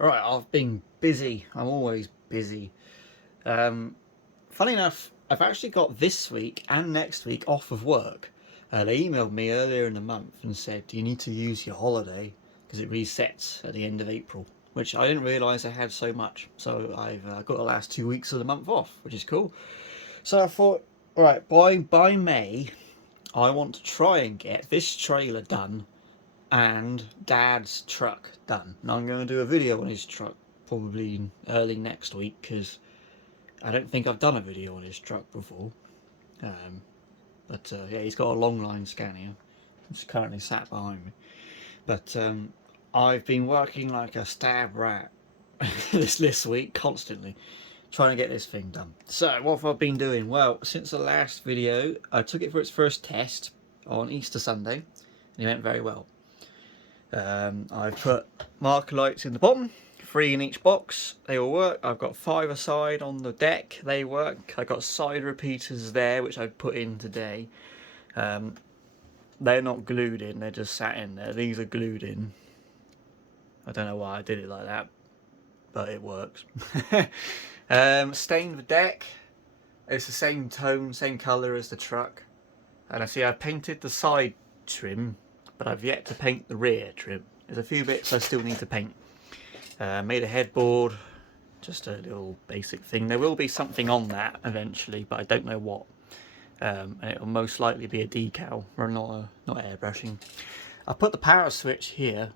Alright, I've been busy. I'm always busy. Funny enough, I've actually got this week and next week off of work. They emailed me earlier in the month and said, "Do you need to use your holiday? Because it resets at the end of April." Which I didn't realise I had so much. So I've got the last 2 weeks of the month off, which is cool. So I thought, alright, by May, I want to try and get this trailer done and Dad's truck done. And I'm going to do a video on his truck probably early next week because I don't think I've done a video on his truck before. But yeah, he's got a long line Scania. It's currently sat behind me. But I've been working like a stab rat this week constantly trying to get this thing done. So what have I been doing? Well, since the last video, I took it for its first test on Easter Sunday and it went very well. I've put marker lights in the bottom, 3 in each box, they all work. I've got 5 aside on the deck, they work. I've got side repeaters there which I've put in today. They're not glued in, they're just sat in there. These are glued in. I don't know why I did it like that, but it works. Stained the deck, it's the same tone, same colour as the truck. And I see I painted the side trim, but I've yet to paint the rear trim. There's a few bits I still need to paint. Made a headboard, just a little basic thing. There will be something on that eventually, but I don't know what. And it'll most likely be a decal, or not airbrushing. I put the power switch here,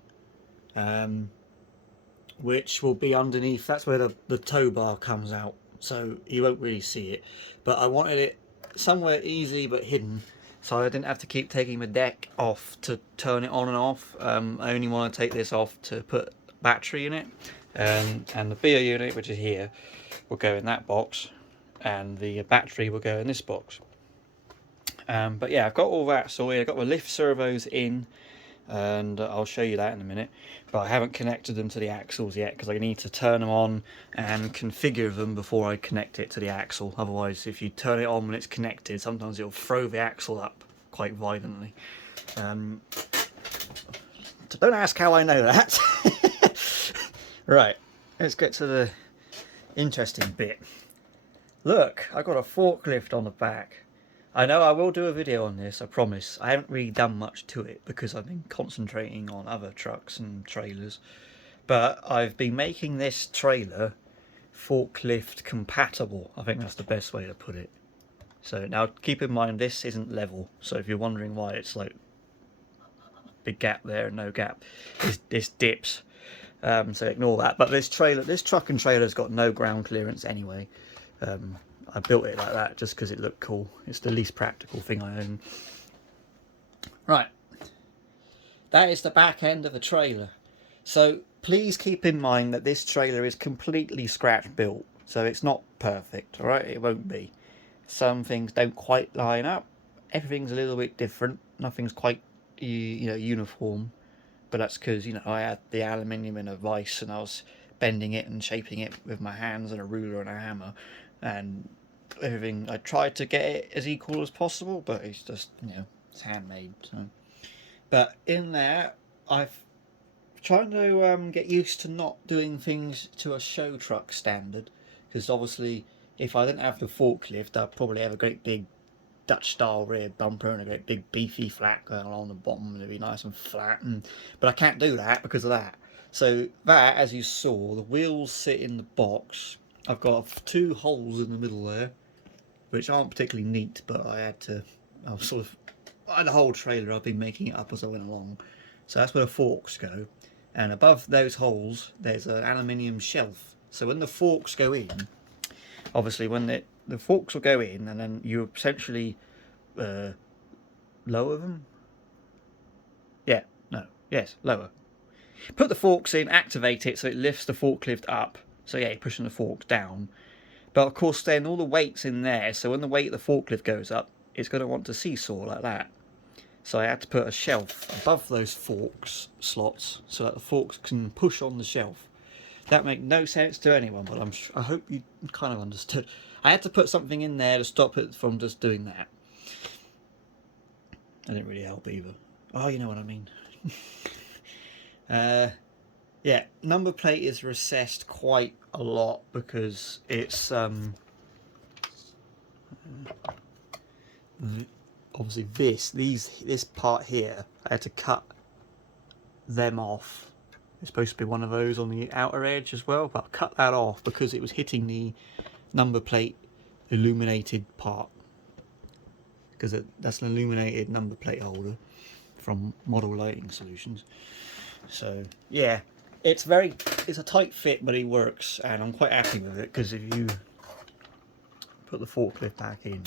which will be underneath. That's where the tow bar comes out, so you won't really see it. But I wanted it somewhere easy but hidden, so I didn't have to keep taking the deck off to turn it on and off. I only want to take this off to put battery in it, and the beer unit, which is here, will go in that box, and the battery will go in this box. But yeah, I've got all that sorted. I've got the lift servos in, and I'll show you that in a minute, but I haven't connected them to the axles yet because I need to turn them on and configure them before I connect it to the axle. Otherwise, if you turn it on when it's connected, sometimes it'll throw the axle up quite violently. So don't ask how I know that. Right, let's get to the interesting bit. Look, I got a forklift on the back. I know I will do a video on this, I promise. I haven't really done much to it because I've been concentrating on other trucks and trailers. But I've been making this trailer forklift compatible. I think that's the best way to put it. So now keep in mind this isn't level. So if you're wondering why it's like big gap there and no gap, this dips. So ignore that. But this truck and trailer's got no ground clearance anyway. I built it like that just because it looked cool. It's the least practical thing I own. Right, that is the back end of the trailer. So please keep in mind that this trailer is completely scratch built, so it's not perfect, alright? It won't be. Some things don't quite line up. Everything's a little bit different. Nothing's quite uniform. But that's because I had the aluminium in a vise and I was bending it and shaping it with my hands and a ruler and a hammer, and everything. I tried to get it as equal as possible, but it's just it's handmade. So. But in there, I've trying to get used to not doing things to a show truck standard, because obviously if I didn't have the forklift, I'd probably have a great big Dutch style rear bumper and a great big beefy flat going along the bottom, and it'd be nice and flat. But I can't do that because of that. So that, as you saw, the wheels sit in the box. I've got 2 holes in the middle there, which aren't particularly neat, but I had to. The whole trailer, I've been making it up as I went along. So that's where the forks go, and above those holes there's an aluminium shelf. So when the forks go in, obviously when the forks will go in, and then you essentially lower them. Lower. Put the forks in, activate it so it lifts the forklift up. So yeah, you're pushing the forks down. But of course then all the weight's in there, so when the weight of the forklift goes up, it's going to want to seesaw like that. So I had to put a shelf above those forks slots so that the forks can push on the shelf. That made no sense to anyone, but I hope you kind of understood. I had to put something in there to stop it from just doing that. That didn't really help either. Oh, you know what I mean. Yeah, number plate is recessed quite a lot because it's obviously this part here. I had to cut them off. It's supposed to be one of those on the outer edge as well, but I cut that off because it was hitting the number plate illuminated part, because that's an illuminated number plate holder from Model Lighting Solutions. So yeah, it's a tight fit, but it works, and I'm quite happy with it, because if you put the forklift back in,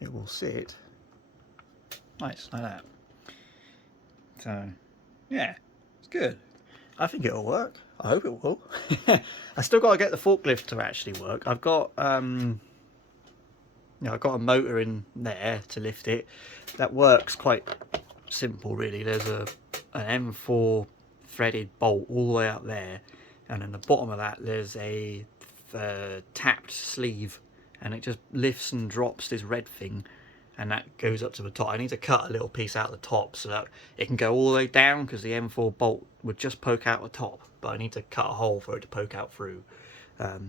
it will sit nice like that. So yeah, it's good. I think it'll work. I hope it will. I still got to get the forklift to actually work. I've got I've got a motor in there to lift it. That works quite simple, really. There's an M4 threaded bolt all the way up there, and in the bottom of that there's a tapped sleeve, and it just lifts and drops this red thing, and that goes up to the top. I need to cut a little piece out the top so that it can go all the way down, because the M4 bolt would just poke out the top, but I need to cut a hole for it to poke out through.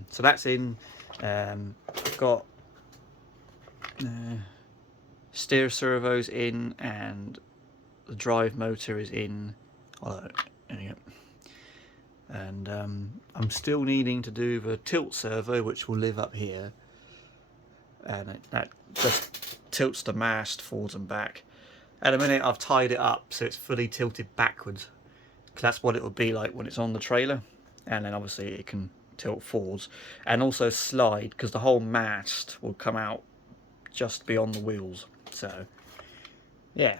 So that's in. I've got steer servos in, and the drive motor is in. There you go. And I'm still needing to do the tilt servo, which will live up here, and that just tilts the mast forwards and back. At the minute I've tied it up so it's fully tilted backwards, because that's what it would be like when it's on the trailer, and then obviously it can tilt forwards and also slide, because the whole mast will come out just beyond the wheels. So yeah,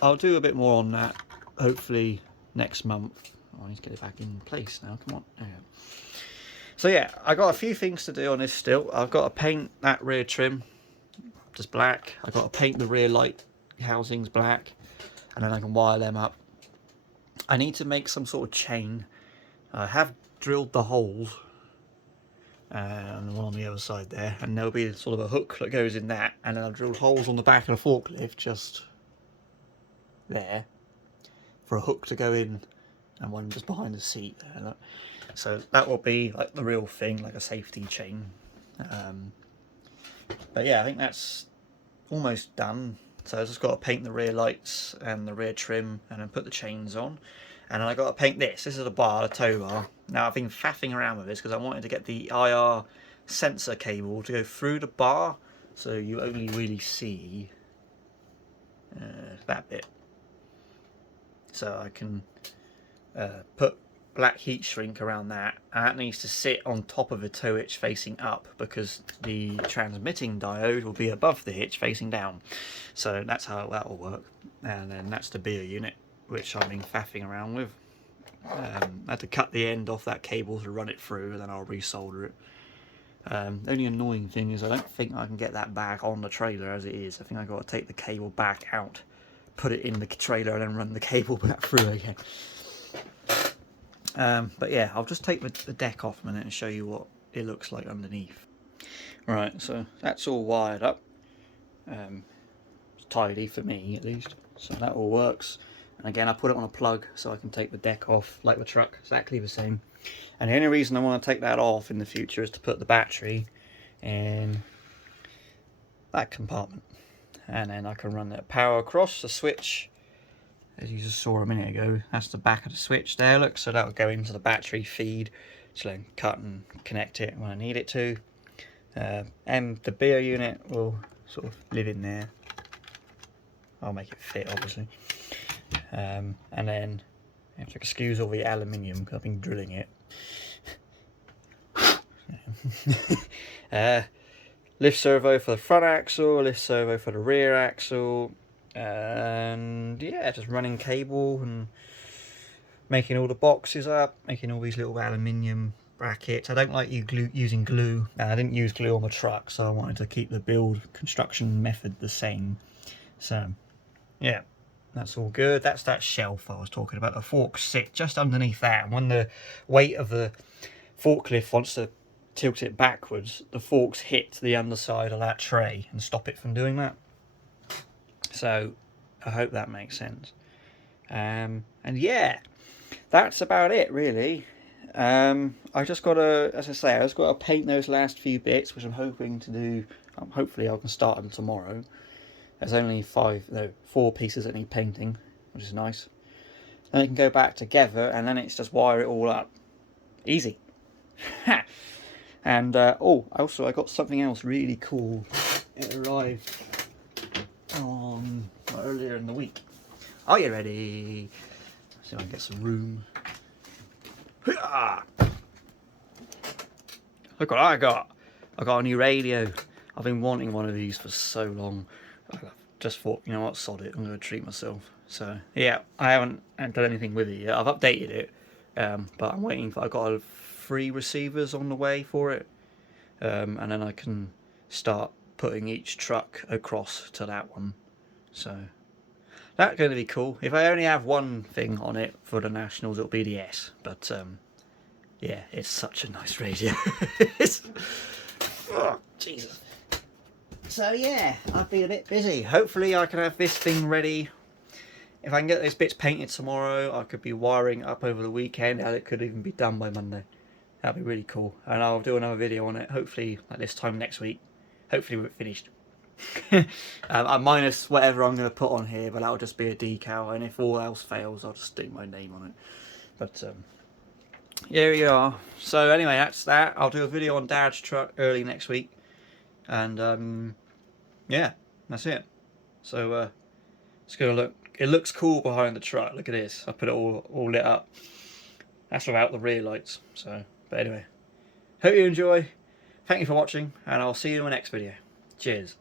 I'll do a bit more on that hopefully next month. Oh, I need to get it back in place now, come on. There we go. So yeah, I got a few things to do on this still. I've got to paint that rear trim just black. I've got to paint the rear light housings black, and then I can wire them up. I need to make some sort of chain. I have drilled the holes, and the one on the other side there, and there'll be sort of a hook that goes in that, and then I've drilled holes on the back of the forklift just there for a hook to go in, and one just behind the seat there. Look. So that will be like the real thing, like a safety chain. But yeah, I think that's almost done. So I've just got to paint the rear lights and the rear trim, and then put the chains on. And then I got to paint this. This is a bar, the tow bar. Now I've been faffing around with this because I wanted to get the IR sensor cable to go through the bar, so you only really see that bit. So I can put black heat shrink around that, and that needs to sit on top of the tow hitch facing up, because the transmitting diode will be above the hitch facing down. So that's how that will work. And then that's the beer unit, which I've been faffing around with. I had to cut the end off that cable to run it through, and then I'll resolder it. The only annoying thing is I don't think I can get that back on the trailer as it is. I think I've got to take the cable back out, put it in the trailer, and then run the cable back through again. But yeah, I'll just take the deck off a minute and show you what it looks like underneath. Right, so that's all wired up. It's tidy for me at least, so that all works. And again, I put it on a plug so I can take the deck off like the truck, exactly the same. And the only reason I want to take that off in the future is to put the battery in that compartment, and then I can run that power across the switch. As you just saw a minute ago, that's the back of the switch there, look, so that will go into the battery feed, so then cut and connect it when I need it to. And the beer unit will sort of live in there. I'll make it fit, obviously. And then I have to excuse all the aluminium because I've been drilling it. Lift servo for the front axle, lift servo for the rear axle, and yeah, just running cable and making all the boxes up, making all these little aluminium brackets. I don't like using glue. I didn't use glue on the truck, so I wanted to keep the build construction method the same. So yeah, that's all good. That's that shelf I was talking about. The forks sit just underneath that, and when the weight of the forklift wants to tilt it backwards, the forks hit the underside of that tray and stop it from doing that. So I hope that makes sense. And yeah, that's about it really. I just gotta, as I say, I just gotta paint those last few bits, which I'm hoping to do. Hopefully I can start them tomorrow. There's only 4 pieces that need painting, which is nice. Then it can go back together, and then it's just wire it all up. Easy. And also I got something else really cool. It arrived earlier in the week. Are you ready? See if I can get some room. Look what I got. I got a new radio. I've been wanting one of these for so long. I just thought, you know what, sod it. I'm going to treat myself. So yeah, I haven't done anything with it yet. I've updated it, but I'm waiting for. I got 3 receivers on the way for it, and then I can start putting each truck across to that one. So that's going to be cool. If I only have one thing on it for the Nationals, it'll be the S. But yeah, it's such a nice radio. Oh, Jesus. So yeah, I've been a bit busy. Hopefully I can have this thing ready. If I can get those bits painted tomorrow, I could be wiring up over the weekend, and it could even be done by Monday. That'd be really cool. And I'll do another video on it, hopefully like this time next week. Hopefully we're finished. Minus whatever I'm going to put on here, but that'll just be a decal, and if all else fails, I'll just stick my name on it. But here we are. So anyway, that's that. I'll do a video on Dad's truck early next week, and yeah, that's it. So it's gonna look. It looks cool behind the truck. Look at this. I put it all lit up. That's without the rear lights. So, but anyway, hope you enjoy. Thank you for watching, and I'll see you in my next video. Cheers.